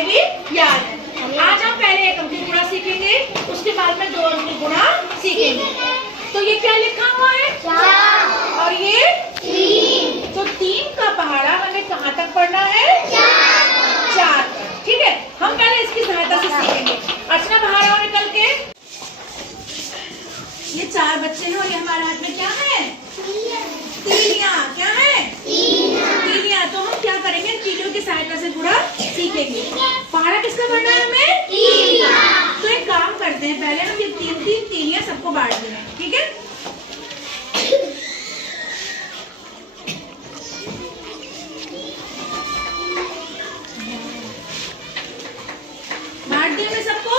सारे भी याद है। आज हम पहले एक अंक गुणा सीखेंगे, उसके बाद में 2 अंक गुणा सीखेंगे। तो ये क्या लिखा हुआ है? 4 और ये 3। तो 3 का पहाड़ा हमें कहाँ तक पढ़ना है? 4 तक। ठीक है, हम पहले इसकी सहायता से सीखेंगे। अर्चना बाहर आओ निकल के। ये 4 बच्चे हैं और ये हमारे हाथ में क्या है? तीलियां। क्या है? तीलियां। तो हम क्या करेंगे? तीलियों की सहायता से गुणा सीखेंगे। पहाड़ा किसका पढ़ना है हमें? तो एक काम करते हैं, पहले हम ये 3 तीलियां सबको बांट देंगे। ठीक है, बांट दिए मैं सबको।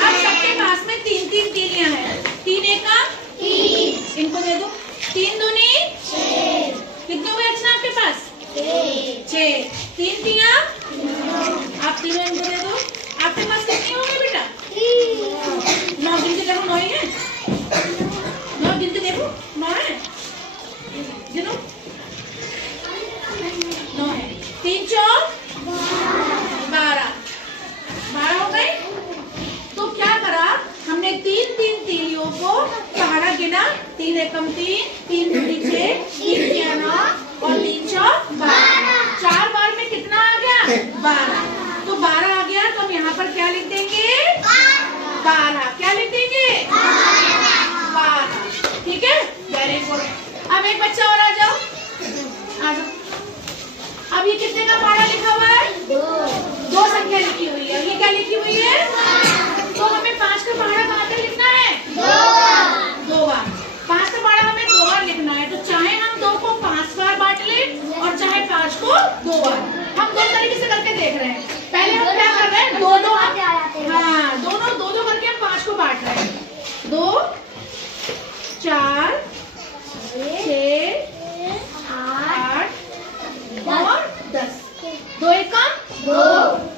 अब सबके पास में 3 तीलियां हैं। 3 एका 3, इनको दे दो। 3 दूनी 6। कितने हुए अर्चना आपके पास? 6। 3 तिया आप तीनों इनको दे दो। आपके पास कितने होंगे बेटा? 9 गिनते देखो। 9 है? 9 गिनते देखो। 9 है? गिनो। 9 है। 3 चौक 12 हो गए। तो क्या करा हमने? 3 तीलियों को पहाड़ा गिना। 3 एकम 3, 3 दूनी 6, 3 तिया 9 और 3 चौक 12। 4 बार में कितना आ गया? 12। तो 12 आ गया तो हम यहाँ पर क्या लिख देंगे? 12। क्या लिख देंगे? 12। ठीक है, वेरी गुड। अब एक बच्चा और आ जाओ। अब ये कितने का पहाड़ा लिखा हुआ है? 2 संख्या लिखी हुई है। ये क्या लिखी हुई है? तो हमें 5 का पहाड़ा कहाँ तक लिखना है? 2 बार। 5 का पहाड़ा हमें 2 बार लिखना है। तो चाहे हम 2 को 5 बार बांट ले और चाहे 5 को 2 बार। हम 2 तरीके से करके देख रहे हैं। पहले हम क्या कर रहे हैं? 2-2। हाँ, दोनों 2-2 करके हम 5 को बांट रहे हैं। 2 4 6 8 और 10। 2 एकम 2,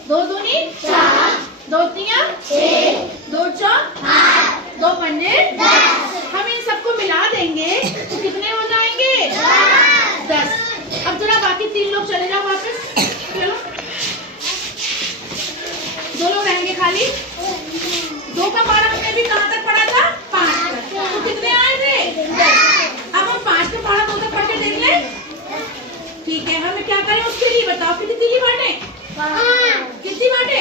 2 दूनी 4, 2 तिया 6, 2 चौक 8, 2 पंजे 10। हम इन सबको मिला देंगे तो कितने हो जाएंगे? 10। अब जरा बाकी 3 लोग चले जाओ वापस। चलो, 2 लोग रहेंगे खाली। 2 का पहाड़ा हमने भी कहाँ तक पढ़ा था? 5 तक। तो कितने आए थे? 10। अब हम 5 का पहाड़ा 2 तक पढ़ के देख ले। ठीक है, हमें क्या करें उसके लिए बताओ। कितनी तीली बांटे? कितनी बांटे?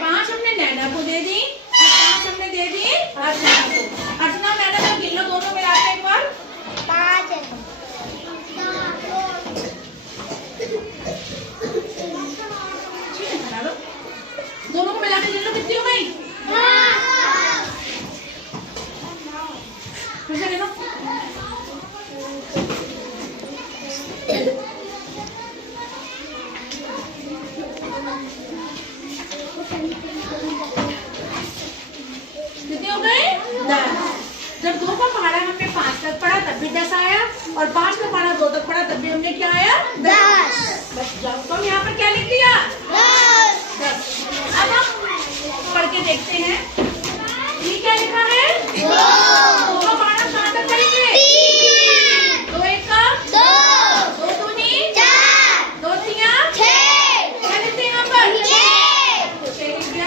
5 हमने नैना को दे दी, 5 हमने दे दी अर्चना को। अर्चना नैना को गिन लो दोनों मिला के एक बार। 5 दोनों को मिला के गिन लो। कितनी हो गई? फिर से गिनो। कितने हो गए? 10। जब 2 का पहाड़ा हमने 5 तक पढ़ा तब भी 10 आया और 5 का पहाड़ा 2 तक पढ़ा तब भी हमने क्या आया? 10। बस तो हम यहाँ पर क्या लिख दिया? 10। अब हम पढ़ के देखते हैं। ये क्या लिखा है? 2 का पहाड़ा कहाँ तक पढ़ेंगे? 2 एकम 2 दूनी 4, 2 तिया 6। क्या लिखते हैं यहाँ पर? 6।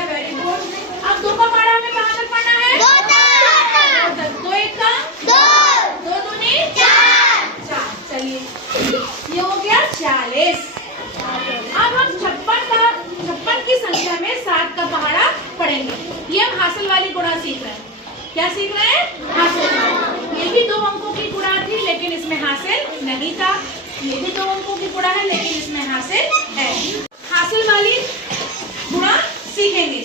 Very good. अब 2 का पहाड़ा हमें कहाँ तक पढ़ना है? 2 तक। 2 एकम 2 दूनी 4। चलिए, ये हो गया 40। अब हम 56 की संख्या में 7 का पहाड़ा पढ़ेंगे। ये हम हासिल वाली गुणा सीख रहे हैं। क्या सीख रहे हैं? हासिल। ये भी 2 अंकों की गुणा थी लेकिन इसमें हासिल नहीं था। ये भी 2 अंकों की गुणा है लेकिन इसमें हासिल है। हासिल वाली गुणा सीखेंगे।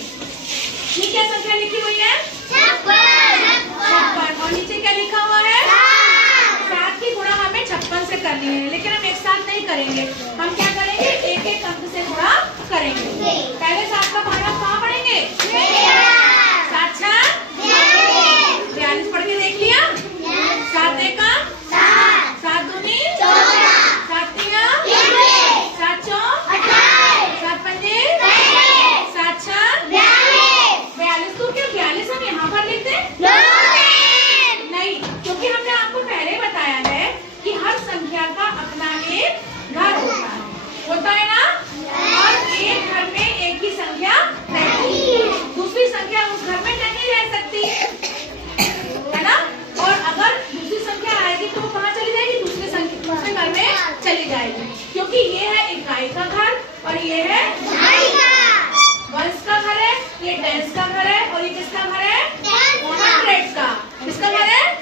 ये क्या संख्या लिखी हुई है? 56। और नीचे क्या लिखा हुआ है? 7 की गुणा हमें 56 से करनी है, लेकिन हम एक साथ नहीं करेंगे। हम क्या करेंगे? एक एक अंक से गुणा करेंगे। पहले 7 का पहाड़ा कहाँ पढ़ेंगे? 7 6 42 पढ़ के देख लिया। 7 एकम 7 दूनी 7 तिया 7 चौक 7 पंजे 7 6 42। तो क्या 42 हम यहाँ पर लिख दें? नहीं, क्योंकि हमने आपको पहले बताया है कि हर संख्या का अपना एक घर होता है ना? और एक घर चली जाएगी, क्योंकि ये है इकाई का घर और ये है वंश का घर है, ये टेंस का घर है और ये किसका घर है? 100 का। किसका घर है?